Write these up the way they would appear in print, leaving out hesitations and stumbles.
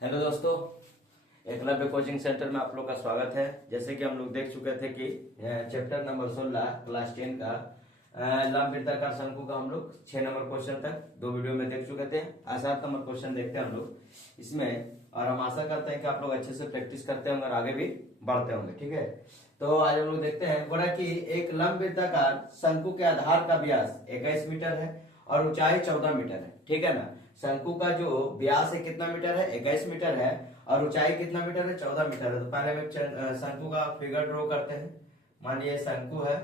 Hello दोस्तों, Eklavya coaching centre में आप लोग का स्वागत है। जैसे कि हम लोग देख चुके थे कि चैप्टर नंबर 16 क्लास 10 का लंब वृत्ताकार शंकु का हम लोग 6 नंबर क्वेश्चन तक 2 वीडियो में देख चुके थे। आज 7 नंबर क्वेश्चन देखते हैं हम लोग इसमें, और हम आशा करते हैं कि आप लोग अच्छे से प्रैक्टिस करते होंगे और आगे भी बढ़ते होंगे। ठीक है, तो आज हम लोग देखते हैं। बोला कि एक लंब वृत्ताकार शंकु के आधार का व्यास 21 मीटर है और ऊंचाई 14 मीटर है। ठीक है ना। शंकु का जो व्यास है कितना मीटर है? 21 मीटर है और ऊंचाई कितना मीटर है? 14 मीटर है। तो पहले हम शंकु का फिगर ड्रॉ करते हैं। मान लीजिए शंकु है,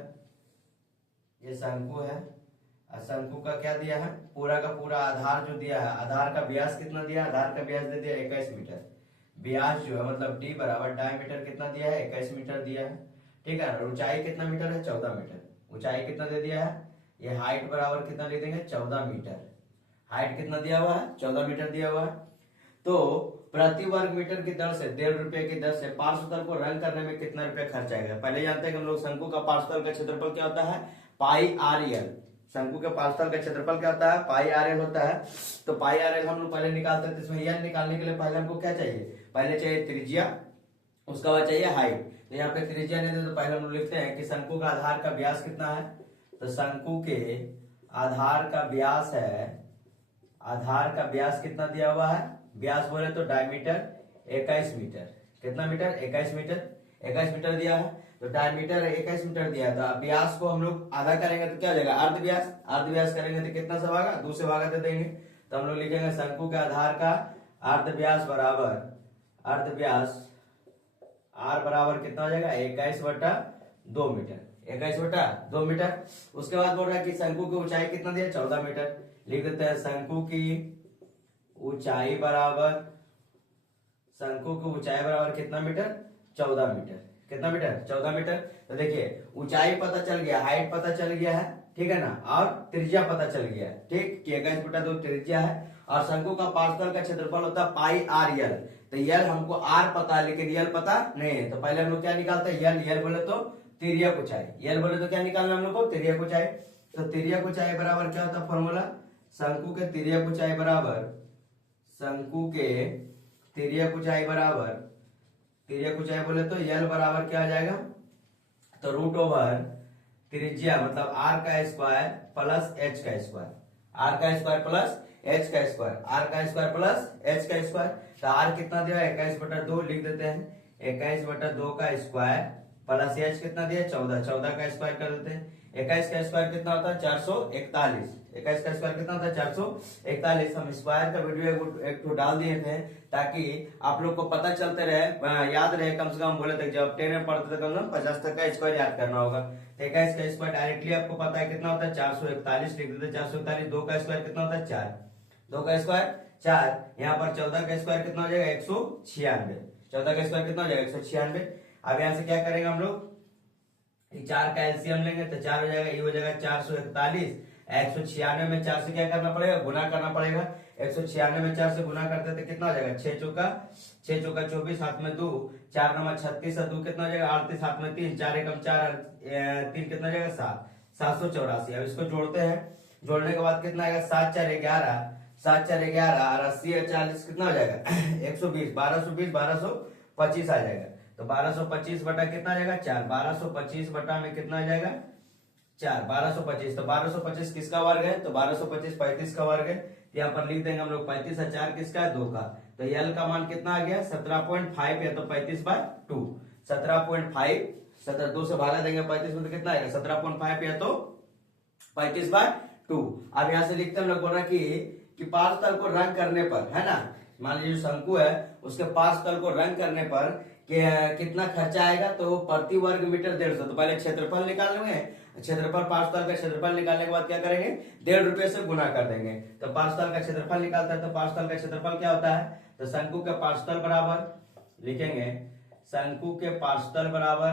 ये शंकु है और शंकु का क्या दिया है? पूरा का पूरा आधार जो दिया है, आधार का व्यास कितना दिया? आधार का व्यास दे दिया 21 मीटर। व्यास जो है मतलब डी बराबर डायमीटर कितना दिया है? 21 मीटर दिया है। ठीक है। ऊंचाई कितना मीटर है? 14 मीटर। ऊंचाई कितना दे दिया है? ये हाइट बराबर कितना ले देंगे? 14 मीटर। हाइट कितना दिया हुआ है? 14 मीटर दिया हुआ है। तो प्रति वर्ग मीटर की दर से 1.5 रुपए की दर से पार्श्वतल को रंग करने में कितना रुपया खर्च आएगा? पहले जानते हैं कि हम लोग शंकु का पार्श्वतल का क्षेत्रफल क्या होता है? Pi R L. शंकु के पार्श्वतल का क्षेत्रफल क्या होता है? पाई आर एल होता है। तो पाई आर एल हम लोग पहले निकालते हैं। तो इसमें एल निकालने के लिए पहले हमको क्या चाहिए? पहले चाहिए त्रिज्या, उसका बाद चाहिए हाइट। तो यहाँ पे त्रिज्या नहीं दे तो पहले हम लोग लिखते हैं कि शंकु का आधार का व्यास कितना है। तो शंकु के आधार का व्यास है, आधार का व्यास कितना दिया हुआ है? व्यास बोले तो डायमीटर 21 मीटर। कितना मीटर? 21 मीटर। 21 मीटर दिया है तो डायमीटर 21 मीटर दिया है। तो व्यास को हम लोग आधा करेंगे तो क्या हो जाएगा? अर्ध व्यास। अर्ध व्यास करेंगे तो कितना से भागा? 2 से भागा दे देंगे। तो हम लोग लिखेंगे शंकु के आधार का अर्ध व्यास बराबर, अर्ध व्यास आर बराबर कितना हो जाएगा? 21/2 मीटर। 21/2 मीटर। उसके बाद बोल रहा है कि शंकु की ऊंचाई कितना दिया? 14 मीटर। लिख देते हैं शंकु की ऊंचाई बराबर, शंकु की ऊंचाई बराबर कितना मीटर? 14 मीटर। कितना मीटर? 14 मीटर। तो देखिए ऊंचाई पता चल गया, हाइट पता चल गया है, ठीक है ना, और त्रिज्या पता चल गया है। ठीक, 21/2 त्रिज्या है और शंकु का पार्श्वतल का क्षेत्रफल होता है पाई आर यल। तो यल हमको आर पता है लेकिन यल पता नहीं है। तो पहले हम लोग क्या निकालते हैं? यल। यल बोले तो तिर्यक ऊंचाई। यल बोले तो क्या निकालना हम लोग को? तिर्यक ऊंचाई। तो तिर्यक ऊंचाई बराबर क्या होता है फॉर्मूला? शंकु के तिर्यक ऊंचाई बराबर, शंकु के तिर्यक ऊंचाई बराबर, तिर्यक ऊंचाई बोले तो यल बराबर क्या आ जाएगा? तो रूट ओवर त्रिज्या मतलब आर का स्क्वायर प्लस एच का स्क्वायर। आर का स्क्वायर प्लस एच का स्क्वायर। आर का स्क्वायर प्लस एच का स्क्वायर। तो आर कितना दिया? 21/2 लिख देते हैं। 21/2 का स्क्वायर प्लस एच कितना दिया? 14। 14 का स्क्वायर कर देते हैं। 21 का स्क्वायर कितना होता है? 441। 21 का स्क्वायर कितना होता है? 441। हम स्क्वायर का वीडियो एक ठो डाल दिए थे ताकि आप लोग को पता चलते रहे, याद रहे कम से कम। बोले तक जब 10 में पढ़ते थे कम से कम 50 तक का स्क्वायर याद करना होगा। 21 का स्क्वायर डायरेक्टली आपको पता है कितना होता है? 441 लिख देते। 441। 2 का स्क्वायर कितना होता है? 4। 2 का स्क्वायर 4। यहाँ पर 14 का स्क्वायर कितना हो जाएगा? 196। 14 का स्क्वायर कितना हो जाएगा? 196। अब यहाँ से क्या करेंगे हम लोग? 4 का एलसीएम लेंगे तो 4 हो जाएगा, ये हो जाएगा 441। 196 में 4 से क्या करना पड़ेगा? गुना करना पड़ेगा। 196 में 4 से गुना करते तो कितना हो जाएगा? 6 चौका 24, हाथ में 2, 4 नंबर 36 और 2 कितना हो जाएगा? 38, हाथ में 3, 4 एकम 4, 3 कितना हो जाएगा? 7। 784। अब इसको जोड़ते हैं। जोड़ने के बाद कितना आएगा? 7 4 11, 7 4 11 और 80 और 40 कितना हो जाएगा? 120। 1220 1225 आ जाएगा। तो 1225 बटा कितना आ जाएगा? 4। 1225 बटा में कितना आ जाएगा? 4। 1225। तो 1225 किसका वर्ग है? तो 1225 35 का वर्ग है। यहाँ पर लिख देंगे हम लोग 35 और 4 किसका है? 2 का। तो यल का मान कितना आ गया? 17.5 या तो 35/2। 17.5, 17 2 से भागा देंगे 35 में तो कितना आएगा? 17.5 या तो 35/2। अब यहाँ से लिखते हैं हम लोग बोल रहा कि पार्श्वतल को रंग करने पर, है ना, मान लीजिए जो शंकु है उसके पार्श्वतल को रंग करने पर कितना खर्चा आएगा? तो प्रति वर्ग मीटर 150। तो पहले क्षेत्रफल निकाल लेंगे। क्षेत्रफल, पार्श्वतल का क्षेत्रफल निकालने के बाद क्या करेंगे? 1.5 रुपए से गुना कर देंगे। तो पार्श्वतल का क्षेत्रफल निकालते हैं तो पार्श्वतल का क्षेत्रफल क्या होता है? तो शंकु के पार्श्वतल बराबर लिखेंगे, शंकु के पार्श्वतल बराबर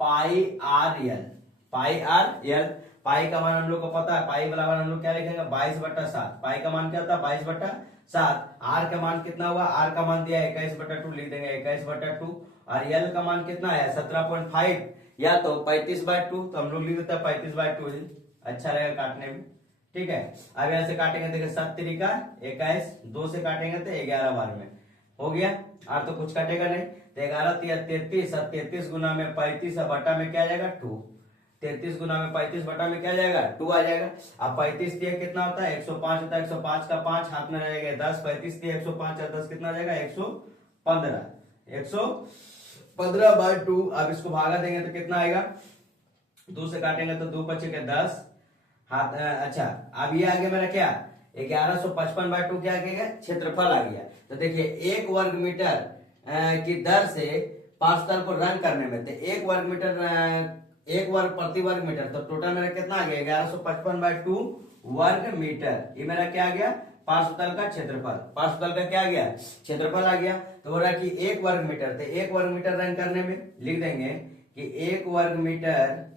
पाई आर यल। पाई आर यल। पाई का मान हम लोग को पता है, पाई बराबर हम लोग क्या लिखेंगे? 22/7। पाई का मान क्या होता है? 22/7। आर का मान कितना हुआ? आर का मान दिया 21/2 लिख देंगे 21/2। और यल का मान कितना है? 17.5 या तो 35/2। तो हम लोग लिख देते हैं 35/2। अच्छा रहेगा काटने में। ठीक है। अब यहाँ से काटेंगे, देखिए 7 तिरिका 21, 2 से काटेंगे तो 11 बार में हो गया। और तो कुछ कटेगा नहीं, तो 11 तिया 33, और 33 गुना में 35 बटा में क्या आ जाएगा 2। 33 गुना में 35 बटा में क्या आ जाएगा 2 आ जाएगा। अब 35 दिया कितना होता है 105 होता है, 105 का 5 हाथ में रहेगा 10, 35 दिया 105 और 10 कितना आ जाएगा 115, 115 बाय 2। अब इसको भागा देंगे तो कितना आएगा, 2 से काटेंगे तो 2 बचे के 10 हाथ। अच्छा अब ये आगे मेरा क्या 1155 बाय 2 क्या आ गया क्षेत्रफल आ गया। तो देखिए 1 वर्ग मीटर की दर से पार्श्वतल को रंग करने में, तो 1 वर्ग मीटर 1 वर्ग प्रति वर्ग मीटर, तो टोटल मेरा कितना आ गया 1155 बाय 2 वर्ग मीटर। ये मेरा क्या आ गया पार्श्वतल का क्षेत्रफल, पार्श्वतल का क्या आ गया क्षेत्रफल आ गया। तो बोल रहा कि 1 वर्ग मीटर, तो 1 वर्ग मीटर रंग करने में लिख देंगे कि 1 वर्ग मीटर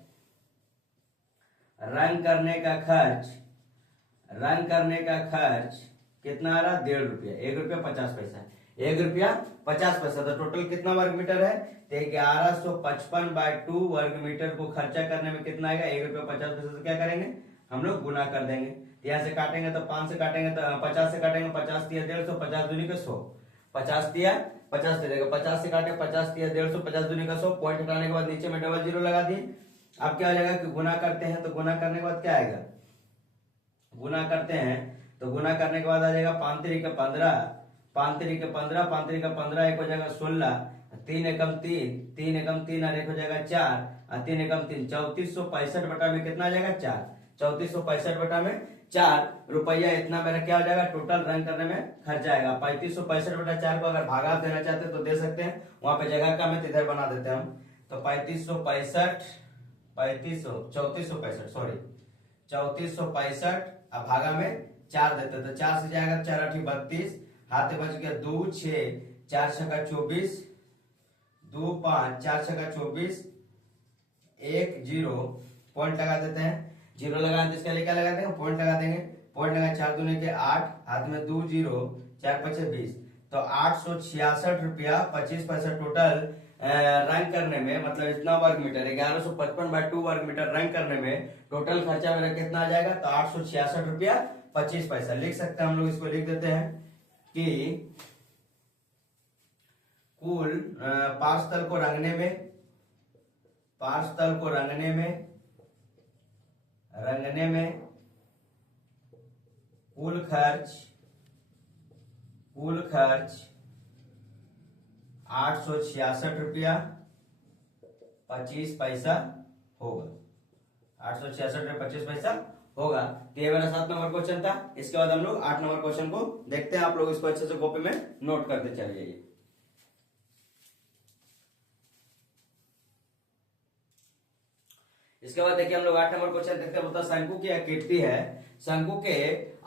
रंग करने का खर्च कितना आ रहा 1.5 रुपया, 1 रुपया 50 पैसा, 1 रुपया 50 पैसा। तो टोटल कितना वर्ग मीटर है, तो 1155 बाय 2 वर्ग मीटर को खर्चा करने में कितना आएगा 1 रुपया 50 पैसा। तो क्या करेंगे हम लोग गुना कर देंगे, यहाँ से काटेंगे तो 5 से काटेंगे तो 50 से काटेंगे, 50 दिया 150, 50 दूनी का 100, 50 दिया 50 दे देगा, 50 से काटे 50 दिया 150, 50 दूनी का 100, पॉइंट हटाने के बाद नीचे में डबल जीरो लगा दिए। अब क्या हो जाएगा कि गुना करते हैं, तो गुना करने के बाद क्या आएगा, गुना करते हैं तो गुना करने के बाद आ जाएगा 5 तिरिका 15, 5 तिरिका 15, 5 तिरिका 15, एक हो जाएगा 16, 3 एकम 3, 3 एकम 3 और एक हो जाएगा 4, और 3 एकम 3, 3465 बटा में कितना आ जाएगा 4, 3465 बटा में 4 रुपया। इतना मेरा क्या हो जाएगा टोटल रंग करने में खर्चा आएगा। 3565 बटा 4 को अगर भागा देना चाहते हैं तो दे सकते हैं, वहां पे जगह कम है तो इधर बना देते हैं हम। तो 3465 अब भागा में 4 देते, तो 4 से जाएगा 4 8 32, हाथ बच गया 2 6, 4 छक्का 24, 2 5, 4 छक्का 24, 1 0, पॉइंट लगा देते हैं, जीरो लगा तो इसका लिए क्या लगा देंगे पॉइंट लगा देंगे, पॉइंट लगा 4 दूनी के 8, हाथ में 2 0, 4 5 20, तो 866 रुपया 25 पैसा टोटल रंग करने में, मतलब इतना वर्ग मीटर 1155 बाय 2 वर्ग मीटर रंग करने में टोटल खर्चा मेरा कितना आ जाएगा, तो 866 रुपया 25 पैसा। लिख सकते हैं हम लोग, इसको लिख देते हैं कि कुल पार्श्वतल को रंगने में कुल खर्च 866 रुपया 25 पैसा होगा, 866 रुपया 25 पैसा होगा। तो ये मेरा 7 नंबर क्वेश्चन था। इसके बाद हम लोग 8 नंबर क्वेश्चन को देखते हैं। आप लोग इसको अच्छे से कॉपी में नोट करते चले जाइए। इसके बाद देखिए हम लोग 8 नंबर क्वेश्चन देखते हैं। मतलब शंकु की आकृति है, शंकु के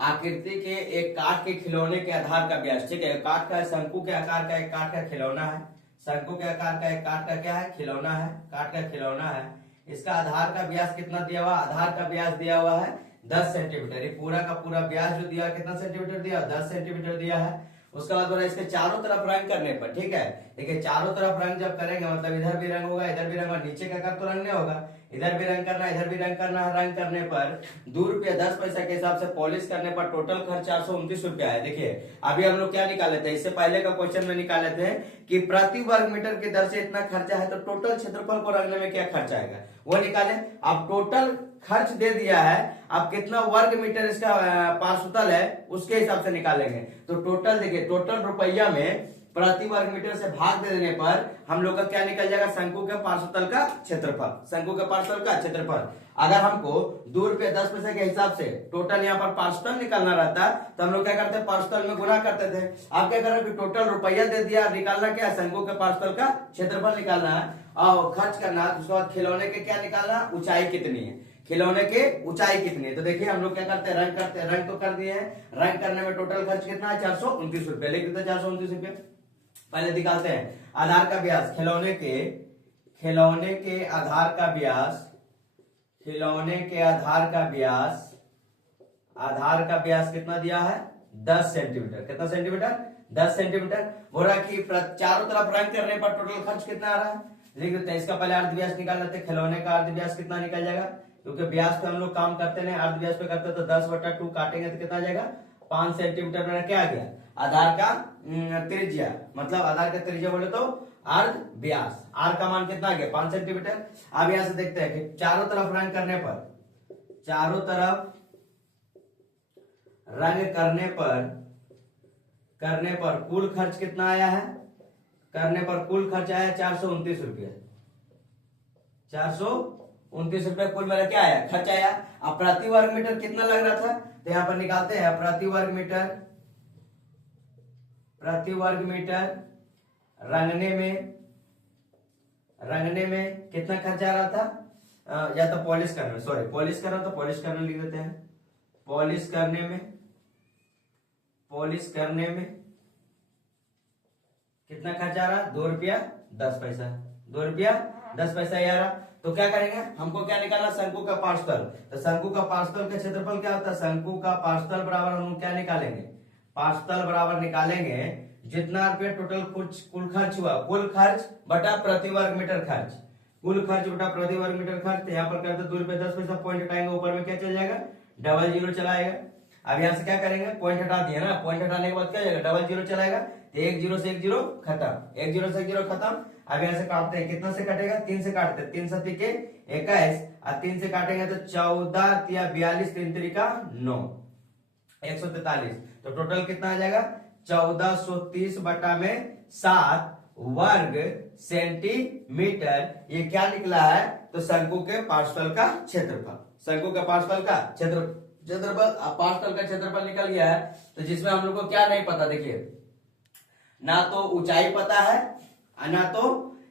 आकृति के एक काठ के खिलौने के आधार का व्यास, ठीक है, काठ का शंकु के आकार का एक काठ का खिलौना है, शंकु के आकार का एक काठ का क्या है खिलौना है, काठ का खिलौना है। इसका आधार का व्यास कितना दिया हुआ, आधार का व्यास दिया हुआ है 10 सेंटीमीटर। ये पूरा का पूरा व्यास जो दिया कितना सेंटीमीटर दिया 10 सेंटीमीटर दिया है। उसके बाद बोला इसके चारों तरफ रंग करने पर, ठीक है, देखिए चारों तरफ रंग जब करेंगे मतलब इधर भी रंग होगा इधर भी रंग होगा, नीचे का कर तो रंग नहीं होगा, इधर भी रंग करना है इधर भी रंग करना है। रंग करने पर 2 रुपया 10 पैसा के हिसाब से पॉलिश करने पर टोटल खर्च 429 रुपया है। देखिए अभी हम लोग क्या निकाले थे, इससे पहले का क्वेश्चन में निकाले थे कि प्रति वर्ग मीटर की दर से इतना खर्चा है तो टोटल क्षेत्रफल को रंगने में क्या खर्चा आएगा वो निकाले। अब टोटल खर्च दे दिया है, अब कितना वर्ग मीटर इसका पार्श्वतल है उसके हिसाब से निकालेंगे। तो टोटल देखिए टोटल रुपया में प्रति वर्ग मीटर से भाग दे देने पर हम लोग का क्या निकल जाएगा, शंकु के पार्श्वतल का क्षेत्रफल, शंकु के पार्श्वतल का क्षेत्रफल। अगर हमको 2 रुपया 10 पैसे के हिसाब से टोटल यहाँ पर पार्श्वतल निकालना रहता तो हम लोग क्या करते हैं पार्श्वतल में गुना करते थे। आप क्या कर रहे हैं टोटल रुपया दे दिया, निकालना क्या शंकु के पार्श्वतल का क्षेत्रफल निकालना है और खर्च करना है। उसके बाद खिलौने के क्या निकालना, ऊंचाई कितनी है, खिलौने के ऊंचाई कितनी है। तो देखिए हम लोग क्या करते हैं रंग करते हैं, रंग तो कर दिए हैं, रंग करने में टोटल खर्च कितना है 429 रुपया, लिख देते हैं 429 रुपया। पहले निकालते हैं आधार का व्यास, खिलौने के आधार का व्यास, खिलौने के आधार का व्यास कितना दिया है 10 सेंटीमीटर, कितना सेंटीमीटर 10 सेंटीमीटर। बोला कि चारों तरफ रंग करने पर टोटल खर्च कितना आ रहा है, लिख देते हैं। इसका पहले अर्ध व्यास निकाल लेते हैं, खिलौने का अर्ध व्यास कितना निकल जाएगा, क्योंकि व्यास पे हम लोग काम करते नहीं, अर्ध व्यास पे करते तो 10/2 काटेंगे तो कितना आ जाएगा 5 सेंटीमीटर मेरा क्या आ गया आधार का त्रिज्या, मतलब आधार का त्रिज्या बोले तो अर्ध व्यास, आर का मान कितना आ गया 5 सेंटीमीटर। अब यहां से देखते हैं कि चारों तरफ रंग करने पर, चारों तरफ रंग करने पर कुल खर्च कितना आया है, करने पर कुल खर्च आया 429 रुपया, 429 रुपया कुल मेरा क्या आया खर्च आया। अब प्रति वर्ग मीटर कितना लग रहा था तो यहां पर निकालते हैं, प्रति वर्ग मीटर रंगने में कितना खर्चा आ रहा था, या तो पॉलिश करने, सॉरी पॉलिश कर रहा तो पॉलिश करने लिख देते हैं, पॉलिश करने में कितना खर्चा आ रहा 2 रुपया 10 पैसा, 2 रुपया 10 पैसा आ रहा। तो क्या करेंगे, हमको क्या निकालना शंकु का पार्षदल, तो शंकु का पार्षदल का क्षेत्रफल क्या होता है, शंकु का पार्षदल बराबर हम क्या निकालेंगे, पार्षदल बराबर निकालेंगे जितना रुपया टोटल कुल खर्च हुआ, कुल खर्च बटा प्रति वर्ग मीटर खर्च, कुल खर्च बटा प्रति वर्ग मीटर खर्च। तो यहाँ पर करते 2 रुपया 10 पैसा, पॉइंट हटाएंगे, ऊपर में क्या चल जाएगा 00 चलाएगा। अब यहाँ से क्या करेंगे, पॉइंट हटा दिया ना, पॉइंट हटाने के बाद क्या जाएगा 00 चलाएगा, तो 1 0 से 1 0 खत्म, 1 0 से 1 0 खत्म। अब यहाँ से काटते हैं, कितना से कटेगा 3 से काटते हैं, 3 7 के 21 और 3 से काटेंगे तो 14 या 42, 3 3 9, 143। तो टोटल कितना आ जाएगा 1430 बटा में 7 वर्ग सेंटीमीटर। ये क्या निकला है तो शंकु के पार्षदल का क्षेत्रफल, शंकु के पार्षदल का क्षेत्रफल पार्षदल का क्षेत्रफल निकल गया है। तो जिसमें हम लोग को क्या नहीं पता, देखिए ना तो ऊंचाई पता है ना तो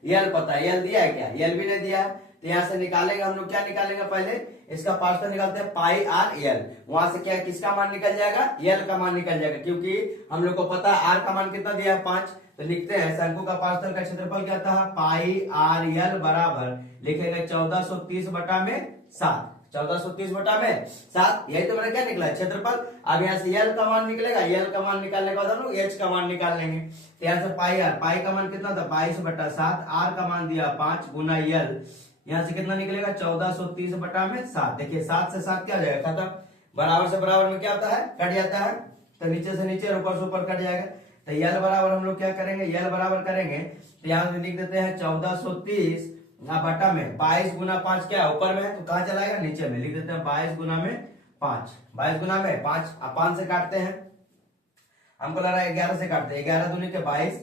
यल पता है, यल दिया है क्या, यल भी नहीं दिया है। तो यहां से निकालेंगे हम लोग, क्या निकालेंगे पहले इसका पार्षदल निकालते हैं पाई आर यल, वहां से क्या किसका मान निकल जाएगा यल का मान निकल जाएगा, क्योंकि हम लोग को पता है आर का मान कितना दिया है 5। तो लिखते हैं शंकु का पार्षदल का क्षेत्रफल क्या था पाई आर यल बराबर लिखेंगे 1430 बटा में 7, 1430 बटा में 7, यही तो मेरा क्या निकला क्षेत्रफल। अब यहाँ से यल का मान निकलेगा, यल का मान निकालने के बाद हम लोग एच का मान निकाल लेंगे। तो यहाँ से पाई का मान कितना था 22 बटा 7, आर का मान दिया 5 गुना यल, यहाँ से कितना निकलेगा 1430 बटा में 7। देखिए 7 से 7 क्या हो जाएगा खत्म, बराबर से बराबर में क्या होता है कट जाता है, तो नीचे से नीचे ऊपर से ऊपर कट जाएगा। तो यल बराबर हम लोग क्या करेंगे, यल बराबर करेंगे तो यहाँ से लिख देते हैं 1430 बटा में 22 गुना 5 क्या ऊपर में है तो कहाँ चलाएगा नीचे में, लिख देते हैं 22 गुना में 5, 22 गुना में 5। अब 5 से काटते हैं, हमको लग रहा है 11 से काटते हैं, 11 दूनी के 22,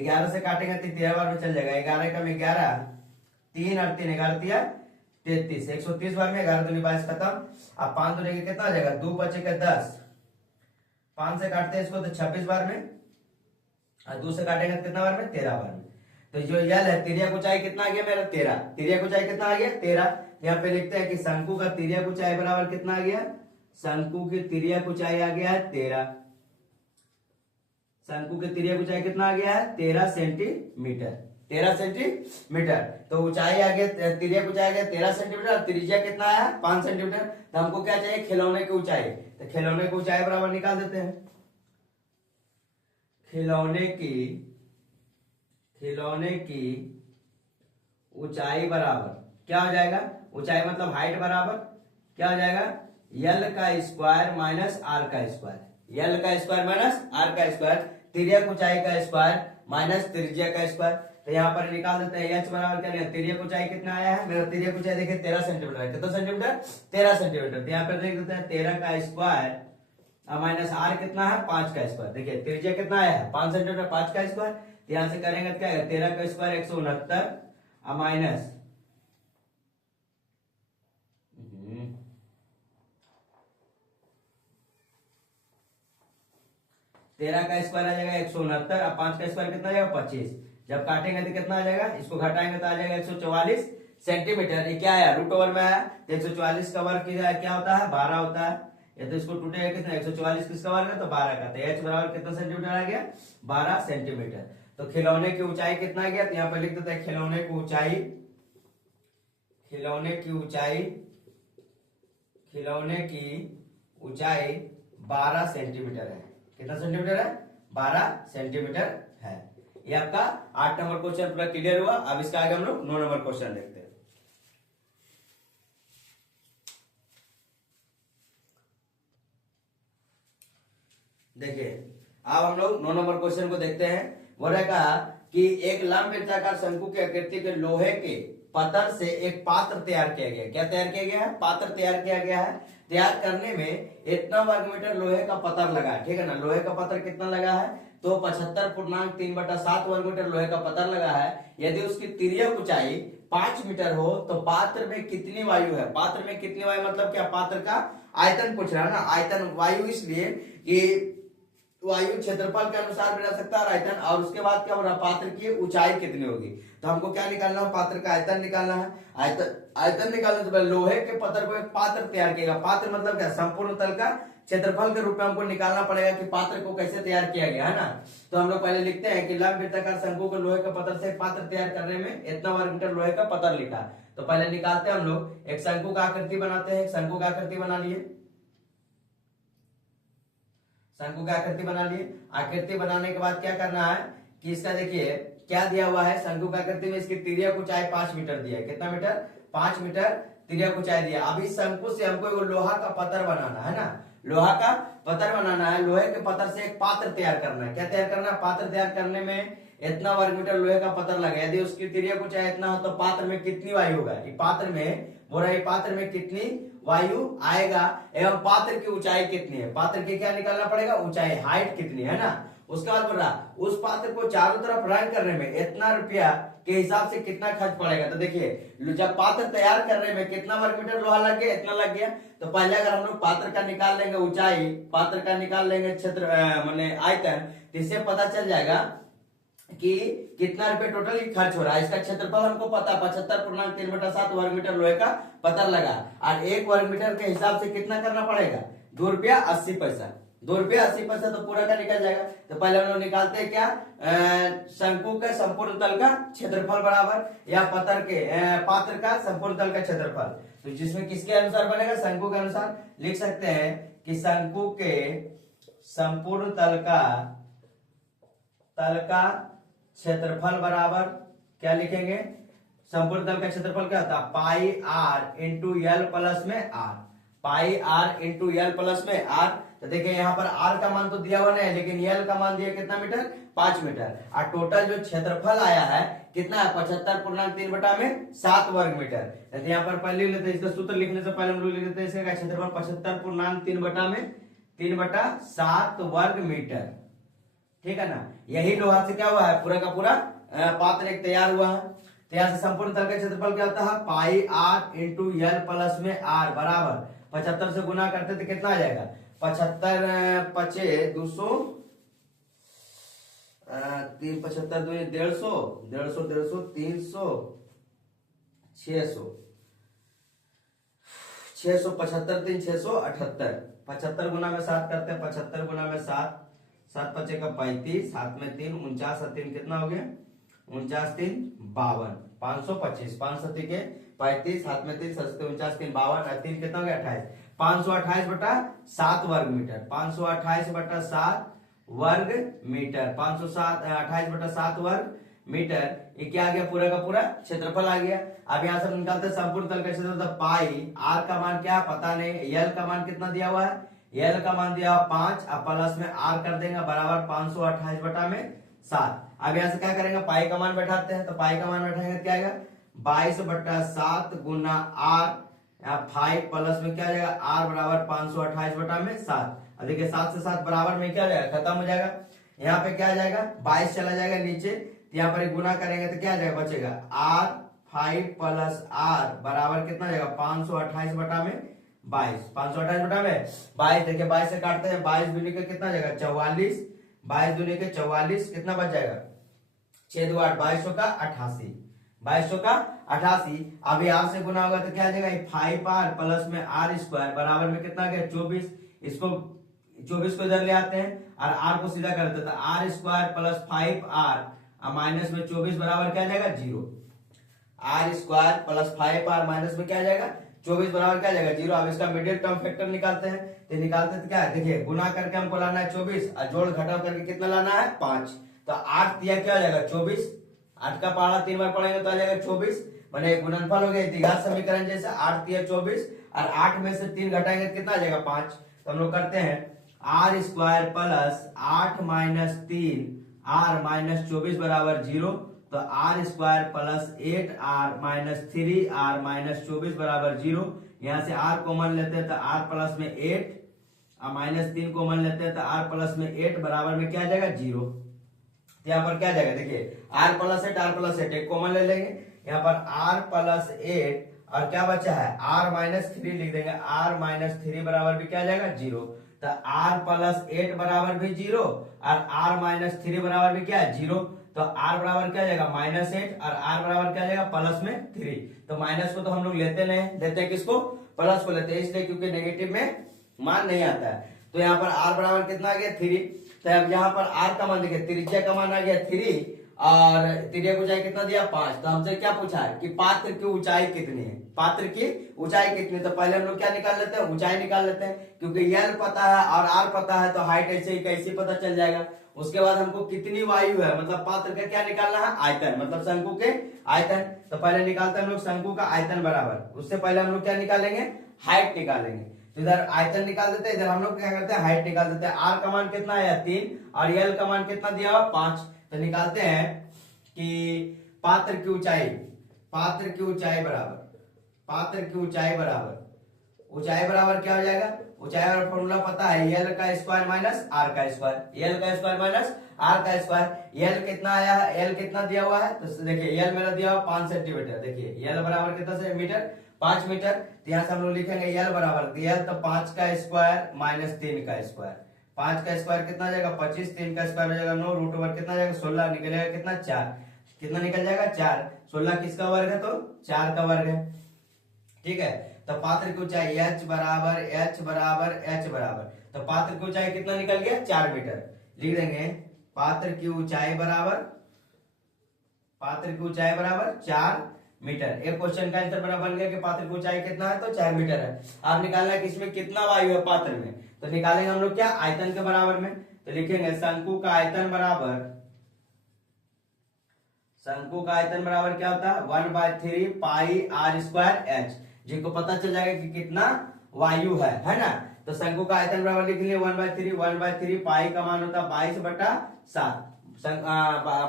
11 से काटेंगे तो 13 बार में चल जाएगा, 11 का में 11, 3 और 3 11 33, 130 बार में 11 दूनी 22 खत्म। अब 5 दूनी के कितना आ जाएगा 2 बचे के 10, 5 से काटते हैं इसको तो 26 बार में, और 2 से काटेंगे तो कितना बार में 13 बार में। तो जो यल है तिर्यक ऊंचाई कितना आ गया मेरा 13, तिर्यक ऊंचाई कितना आ गया 13। यहाँ पे लिखते हैं कि शंकु का तिर्यक ऊंचाई बराबर कितना आ गया, शंकु की तिर्यक ऊंचाई आ गया है 13, शंकु की तिर्यक ऊंचाई कितना आ गया है 13 सेंटीमीटर, 13 सेंटीमीटर। तो ऊंचाई आ गया, तिर्यक ऊंचाई आ गया 13 सेंटीमीटर, त्रिज्या कितना आया 5 सेंटीमीटर। तो हमको क्या चाहिए खिलौने की ऊंचाई, तो खिलौने की ऊंचाई बराबर निकाल देते हैं, खिलौने की ऊंचाई बराबर क्या हो जाएगा, ऊंचाई मतलब हाइट बराबर क्या हो जाएगा यल का स्क्वायर माइनस आर का स्क्वायर, यल का स्क्वायर माइनस आर का स्क्वायर, तिर्यक ऊंचाई का स्क्वायर माइनस त्रिज्या का स्क्वायर। तो यहाँ पर निकाल देते हैं एच बराबर क्या नहीं, तिर्यक ऊंचाई कितना आया है मेरा, तिर्यक ऊंचाई देखिए 13 सेंटीमीटर है, कितना सेंटीमीटर 13 सेंटीमीटर। तो यहाँ पर देख देते हैं 13 का स्क्वायर माइनस आर कितना है 5 का स्क्वायर, देखिए त्रिज्या कितना आया है 5 सेंटीमीटर 5 का स्क्वायर। ध्यान से करेंगे क्या है 13 का स्क्वायर 169 माइनस 13 का स्क्वायर आ जाएगा 169 और 5 का स्क्वायर कितना आ जाएगा 25। जब काटेंगे तो कितना आ जाएगा, इसको घटाएंगे तो आ जाएगा 144 सेंटीमीटर। ये क्या आया रूट ओवर में आया, 144 का वर्ग क्या होता है 12 होता है, ये तो इसको टूटेगा कितना 144 किसका वर्ग है तो 12 का, तो एच बराबर कितना सेंटीमीटर आ गया 12 सेंटीमीटर। तो खिलौने की ऊंचाई कितना गया, तो यहाँ पर लिख देते हैं खिलौने की ऊंचाई 12 सेंटीमीटर है, कितना सेंटीमीटर है 12 सेंटीमीटर है। ये आपका 8 नंबर क्वेश्चन पूरा क्लियर हुआ। अब इसका आगे हम लोग 9 नंबर क्वेश्चन देखते हैं। देखिए अब हम लोग 9 नंबर क्वेश्चन को देखते हैं। वो कहा कि एक लंबवृत्ताकार शंकु की आकृति के लोहे के पत्थर से एक पात्र तैयार किया गया। क्या तैयार किया गया है? पात्र तैयार किया गया है। तैयार करने में इतना वर्ग मीटर लोहे का पत्थर लगा है, ठीक है ना। लोहे का पत्थर कितना लगा है? तो 75.3/7 वर्ग मीटर लोहे का पत्थर लगा है। यदि उसकी तिर्यक ऊंचाई 5 मीटर हो तो पात्र में कितनी वायु है? पात्र में कितनी वायु मतलब क्या? पात्र का आयतन पूछ रहा है ना। आयतन वायु इसलिए कि वायु क्षेत्रफल के अनुसार भी रह सकता है आयतन, और उसके बाद क्या हो रहा है? पात्र की ऊंचाई कितनी होगी। तो हमको क्या निकालना है? पात्र का आयतन निकालना है। आयतन निकालने से पहले लोहे के पत्थर को एक पात्र तैयार किया। पात्र मतलब क्या? संपूर्ण तल का क्षेत्रफल के रूप में हमको निकालना पड़ेगा कि पात्र को कैसे तैयार किया गया है ना। तो हम लोग पहले लिखते हैं कि लंबवृत्ताकार शंकु को लोहे के पत्थर से पात्र तैयार करने में इतना वर्ग मीटर लोहे का पत्थर लिखा। तो पहले निकालते हैं हम लोग। एक शंकु का आकृति बनाते हैं। शंकु का आकृति बना लिए। शंकु का आकृति बना लिए। आकृति बनाने के बाद क्या करना है कि इसका देखिए क्या दिया हुआ है। शंकु का आकृति में इसकी तिर्यक ऊंचाई 5 मीटर दिया है। कितना मीटर? 5 मीटर तिर्यक ऊंचाई दिया। अब इस शंकु से हमको एक लोहा का पत्थर बनाना है ना। लोहा का पत्थर बनाना है। लोहे के पत्थर से एक पात्र तैयार करना है। क्या तैयार करना है? पात्र तैयार करने में इतना वर्ग मीटर लोहे का पत्थर लगा। यदि उसकी तिर्यक ऊंचाई इतना हो तो पात्र में कितनी वायु होगा? पात्र में बोल रहा है पात्र में कितनी वायु आएगा एवं पात्र की ऊंचाई कितनी है। पात्र की क्या निकालना पड़ेगा? ऊंचाई, हाइट कितनी है ना। उसके बाद बोल रहा उस पात्र को चारों तरफ रंग करने में इतना रुपया के हिसाब से कितना खर्च पड़ेगा। तो देखिए जब पात्र तैयार करने में कितना वर्ग मीटर लोहा लग गया? इतना लग गया। तो पहले अगर हम लोग पात्र का निकाल लेंगे ऊंचाई, पात्र का निकाल लेंगे क्षेत्र माने आयतन, तो इससे पता चल जाएगा कि कितना रुपए टोटल खर्च हो रहा है। इसका क्षेत्रफल हमको पता 75.3/7 वर्ग मीटर लोहे का पत्थर लगा। और 1 वर्ग मीटर के हिसाब से कितना करना पड़ेगा? 2 रुपया 80 पैसा। 2 रुपया 80 पैसा तो पूरा का निकल जाएगा। तो पहले हम लोग निकालते हैं क्या? शंकु के संपूर्ण तल का क्षेत्रफल बराबर या पत्थर के पात्र का संपूर्ण तल का क्षेत्रफल। तो जिसमें किसके अनुसार बनेगा? शंकु के अनुसार। लिख सकते हैं कि शंकु के संपूर्ण तल का क्षेत्रफल बराबर क्या लिखेंगे? संपूर्ण तल का क्षेत्रफल क्या होता है? Pi r into l plus में r. Pi r into l plus में आर। तो देखिए यहाँ पर आर का मान तो दिया हुआ नहीं है, लेकिन एल का मान दिया कितना मीटर? 5 मीटर। और टोटल जो क्षेत्रफल आया है कितना है? 75.3/7 वर्ग मीटर। तो यहाँ पर पहले लेते हैं, इसका सूत्र लिखने से पहले हम लोग लिख देते हैं इसका क्षेत्रफल 75.3/7 वर्ग मीटर, ठीक है ना। यही लोहा से क्या हुआ है? पूरा का पूरा पात्र एक तैयार हुआ है। तो यहाँ से संपूर्ण तल का क्षेत्रफल क्या होता है? Pi r into l plus में आर बराबर 75 से गुना करते तो कितना आ जाएगा? 75 पचे 200 3 75 2 150 150 300 600 675 3 678 75 गुना में 7 करते हैं। 75 गुना में 7 7 पचे का 35, हाथ में 3 49 और 3 कितना हो गया? 49 3 52 525 5 के 35, हाथ में 3 7 49 3 52 और 3 कितना हो गया? 28 528/7 वर्ग मीटर। 528/7 वर्ग मीटर 528/7 वर्ग मीटर। ये क्या आ गया? पूरा का पूरा क्षेत्रफल आ गया। अब यहाँ से निकालते हैं संपूर्ण तल का क्षेत्रफल। पाई आर का मान क्या? पता नहीं। एल का मान कितना दिया हुआ है? एल का मान दिया 5 और प्लस में आर कर देंगे बराबर 528/7। अब यहाँ से क्या करेंगे? पाई का मान बैठाते हैं। तो पाई का मान बैठाएंगे क्या आएगा? 22/7 गुना आर 5 प्लस में क्या आ जाएगा? आर बराबर 528/7। अब देखिए 7 से 7 बराबर में क्या जाएगा? खत्म हो जाएगा। यहाँ पे क्या आ जाएगा? 22 चला जाएगा नीचे। यहाँ पर गुना करेंगे तो क्या आ जाएगा? बचेगा आर 5 प्लस आर बराबर कितना जाएगा? 528/22। 528/22। देखिए 22 से काटते हैं। 22 दूनी के कितना जाएगा? 44। 22 दूनी के 44 कितना बच जाएगा? 6 2 8 2200 का 88। 2200 का 88। अब आर से गुना होगा तो क्या आ जाएगा? 5 आर प्लस में आर स्क्वायर बराबर में कितना गया? 24। इसको 24 को इधर ले आते हैं और आर को सीधा कर देते हैं। R square plus 5 r minus में 24 बराबर क्या आ जाएगा? 0। R square plus 5 r minus में क्या आ जाएगा? 24 बराबर क्या आ जाएगा? 0। अब इसका मिडिल टर्म फैक्टर निकालते हैं। तो निकालते तो क्या है? देखिए गुना करके हमको लाना है 24 और जोड़ घटाव करके कितना लाना है? 5। तो 8 दिया क्या हो जाएगा? 24। 8 का पहाड़ा 3 बार पढ़ेंगे तो आ जाएगा 24। मैंने गुणनफल हो गया द्विघात समीकरण जैसे 8 दिया 24 और 8 में से 3 घटाएंगे कितना आ जाएगा? 5। तो हम लोग करते हैं आर स्क्वायर प्लस 8 माइनस 3 आर माइनस 24 बराबर 0। तो r square plus 8 r minus 3 r minus 24 बराबर 0। यहाँ से आर कॉमन लेते हैं तो आर प्लस में 8 और माइनस 3 कॉमन लेते हैं तो आर प्लस में 8 बराबर में क्या आ जाएगा 0। तो यहाँ पर क्या आ जाएगा देखिए आर प्लस 8 एक कॉमन ले लेंगे। यहाँ पर आर प्लस 8 और क्या बचा है आर माइनस 3 लिख देंगे। आर माइनस 3 बराबर भी क्या आ जाएगा 0। तो आर प्लस 8 बराबर भी 0 और आर माइनस 3 बराबर भी क्या है 0। तो आर बराबर क्या आ जाएगा -8 और आर बराबर क्या आ जाएगा प्लस में 3। तो माइनस को तो हम लोग लेते नहीं, लेते हैं किसको प्लस को लेते हैं, इसलिए क्योंकि नेगेटिव में मान नहीं आता है। तो यहाँ पर आर बराबर कितना आ गया 3। तो अब यहाँ पर आर का मान देखिए, त्रिज्या का मान आ गया 3 और त्रिज्या की ऊंचाई कितना दिया 5। तो हमसे क्या पूछा है कि पात्र की ऊंचाई कितनी है, पात्र की ऊंचाई कितनी। तो पहले हम लोग क्या निकाल लेते हैं ऊंचाई निकाल लेते हैं, क्योंकि एल पता है और आर पता है तो हाइट ऐसे ही कैसे पता चल जाएगा। उसके बाद हमको कितनी वायु है मतलब पात्र का क्या निकालना है आयतन, मतलब शंकु के आयतन। तो पहले निकालते हैं हम लोग शंकु का आयतन बराबर, उससे पहले हम लोग क्या निकालेंगे हाइट निकालेंगे। तो इधर आयतन निकाल देते हैं, इधर हम लोग क्या करते हैं हाइट निकाल देते हैं। आर का मान कितना है 3 और एल का मान कितना दिया हुआ 5। तो निकालते हैं कि पात्र की ऊंचाई, पात्र की ऊंचाई बराबर, पात्र की ऊंचाई बराबर, ऊंचाई बराबर क्या हो जाएगा, ऊंचाई वाला फॉर्मूला पता है एल का स्क्वायर माइनस आर का स्क्वायर, एल का स्क्वायर माइनस आर का स्क्वायर। एल कितना आया है, एल कितना दिया हुआ है तो देखिए एल मेरा दिया हुआ 5 सेंटीमीटर। देखिए एल बराबर कितना से मीटर 5 मीटर। तो यहाँ से हम लोग लिखेंगे एल बराबर एल तो 5 का स्क्वायर माइनस 3 का स्क्वायर। 5 का स्क्वायर कितना जाएगा 25, 3 का स्क्वायर हो जाएगा 9, रूट ओवर कितना जाएगा 16, निकलेगा कितना 4। कितना निकल जाएगा 4। 16 किसका वर्ग है तो 4 का वर्ग है। ठीक है, तो पात्र की ऊंचाई h बराबर h बराबर h बराबर, तो पात्र की ऊंचाई कितना निकल गया 4 मीटर। लिख देंगे पात्र की ऊंचाई बराबर, पात्र की ऊंचाई बराबर 4 मीटर। एक क्वेश्चन का आंसर बन गया कि पात्र की ऊंचाई कितना है तो 4 मीटर है। आप निकालना है कि इसमें कितना वायु है पात्र में, तो निकालेंगे हम लोग क्या आयतन के बराबर में। तो लिखेंगे शंकु का आयतन बराबर, शंकु का आयतन बराबर क्या होता है 1/3 पाई आर स्क्वायर एच, जिनको पता चल जाएगा कि कितना वायु है ना। तो शंकु का आयतन बराबर लिख लिए 1/3 पाई का मान होता है 22/7।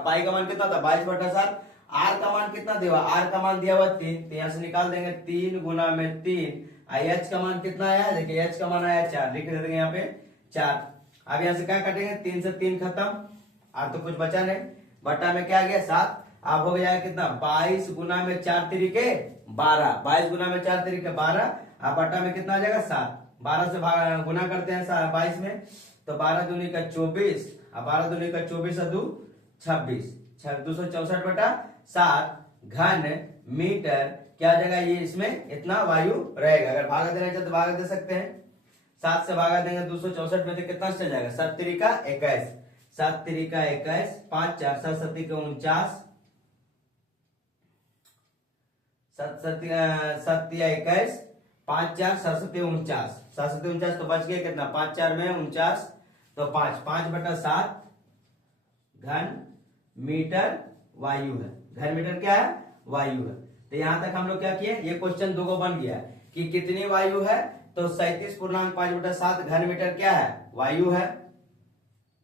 पाई का मान कितना था 22/7। आर का मान कितना दिया, आर का मान दिया हुआ 3, तो यहाँ से निकाल देंगे 3 गुना में 3। एच का मान कितना आया है देखिए एच का मान आया 4, लिख देंगे यहाँ पे 4। अब यहाँ से क्या कटेंगे 3 से 3 खत्म, अब तो कुछ बचा नहीं, बटा में क्या आ गया 7। अब हो गया कितना 22 गुना में 4 तिरिके 12, 22 गुना में 4 तिरिके 12, अब बटा में कितना आ जाएगा 7। 12 से गुना करते हैं 22 में, तो 12 दूनी का 24 और 12 दूनी का 24 और 2 26, 264/7 घन मीटर क्या आ जाएगा ये, इसमें इतना वायु रहेगा। अगर भागा देना चाहे तो भागा दे सकते हैं, 7 से भागा देंगे 264 में तो कितना चल जाएगा 7 तिरिका 21, 7 तिरिका 21, 5 4 7 7 का 49, 7 7 21, 5 4 7 7 49, 7 7 49 तो बच गया कितना 5 4 में 49, तो 5/7 घन मीटर वायु है। घन मीटर क्या है वायु है। तो यहां तक हम लोग क्या किए, ये क्वेश्चन 2 को बन गया कि कितनी वायु है, तो 37.5/7 घन मीटर क्या है वायु है।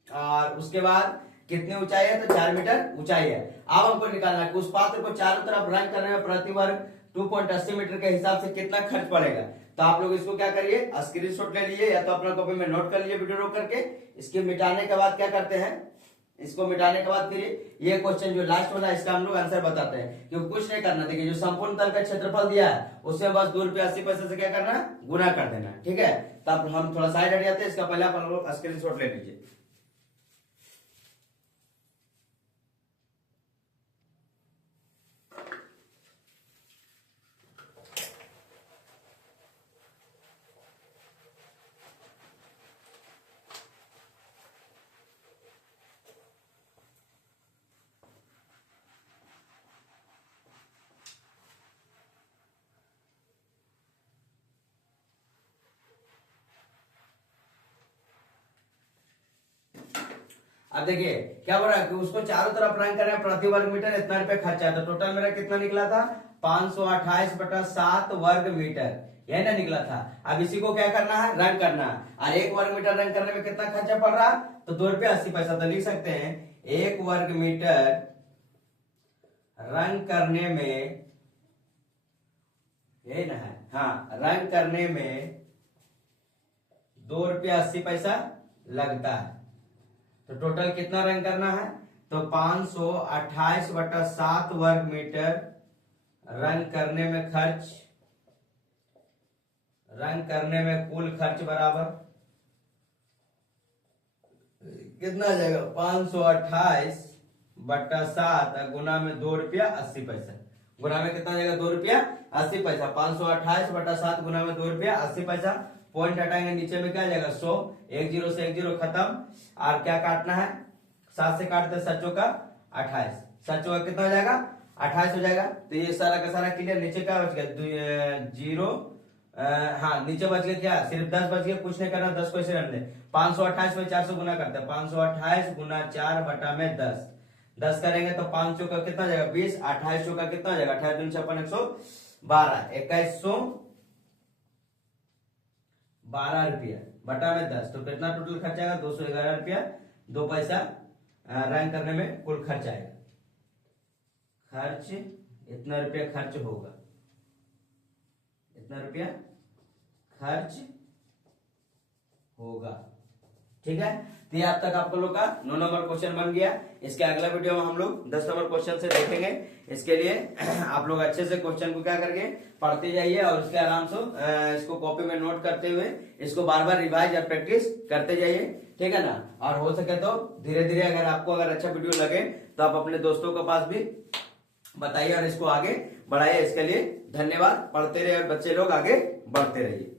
और उसके बाद कितनी ऊंचाई है तो 4 मीटर ऊंचाई है। अब हमको निकालना है कि उस पात्र को चारों तरफ रंग करने में प्रति वर्ग 2.80 मीटर के हिसाब से कितना खर्च पड़ेगा। तो आप लोग इसको क्या करिए स्क्रीनशॉट ले लीजिए या तो अपना कॉपी में नोट कर लीजिए वीडियो रोक करके। इसके मिटाने के बाद क्या करते हैं, इसको मिटाने के बाद फिर ये क्वेश्चन जो लास्ट वाला है इसका हम लोग आंसर बताते हैं। क्योंकि कुछ नहीं करना, देखिए जो संपूर्ण तल का क्षेत्रफल दिया है उसमें बस 2 रुपया 80 पैसे से क्या करना है गुना कर देना, ठीक है। तब हम थोड़ा साइड हट जाते हैं, इसका पहले आप लोग स्क्रीनशॉट ले लीजिए। अब देखिए क्या बोल रहा है कि उसको चारों तरफ रंग करने में प्रति वर्ग मीटर इतना रुपए खर्चा है। तो टोटल मेरा कितना निकला था 528/7 वर्ग मीटर। यही ना निकला था। अब इसी को क्या करना है, रंग करना है। और 1 वर्ग मीटर रंग करने में कितना खर्चा पड़ रहा, तो 2 रुपया 80 पैसा। तो लिख सकते हैं 1 वर्ग मीटर रंग करने में, यही ना है, हाँ, रंग करने में 2 रुपया 80 पैसा लगता है। तो टोटल कितना रंग करना है, तो 528/7 वर्ग मीटर रंग करने में खर्च, रंग करने में कुल खर्च बराबर कितना आ जाएगा, 528/7 गुना में 2 रुपया 80 पैसा। गुना में कितना आ जाएगा, 2 रुपया 80 पैसा। 528/7 गुना में 2 रुपया 80 पैसा। पॉइंट हटाएंगे, नीचे में क्या आ जाएगा 100, 1 0 से 1 0 खत्म। और क्या काटना है, 7 से काटते 7 चौका 28, 7 चौका कितना हो जाएगा 28 हो जाएगा। तो ये सारा का सारा क्लियर। नीचे क्या बच गया, 0, हाँ नीचे बच गया क्या, सिर्फ 10 बच गया, कुछ नहीं करना, 10 को ऐसे रहने दे। 528 में 400 गुना करते हैं, 528 गुना 4 बटा में 10, 10 करेंगे तो 5 चौका कितना हो जाएगा 20, 28 चौका कितना हो जाएगा 28 दूनी 56 112, 2112 रुपया बटा में 10। तो कितना टोटल खर्च आएगा, 211 रुपया 2 पैसा रंग करने में कुल खर्च आएगा। खर्च इतना रुपया खर्च होगा, इतना रुपया खर्च होगा। ठीक है, तो ये अब तक आप लोग का 9 नंबर क्वेश्चन बन गया। इसके अगला वीडियो में हम लोग 10 नंबर क्वेश्चन से देखेंगे। इसके लिए आप लोग अच्छे से क्वेश्चन को क्या करके पढ़ते जाइए और उसके आराम से इसको कॉपी में नोट करते हुए इसको बार बार रिवाइज या प्रैक्टिस करते जाइए। ठीक है ना, और हो सके तो धीरे धीरे अगर आपको अच्छा वीडियो लगे तो आप अपने दोस्तों के पास भी बताइए और इसको आगे बढ़ाइए। इसके लिए धन्यवाद। पढ़ते रहिए और बच्चे लोग आगे बढ़ते रहिए।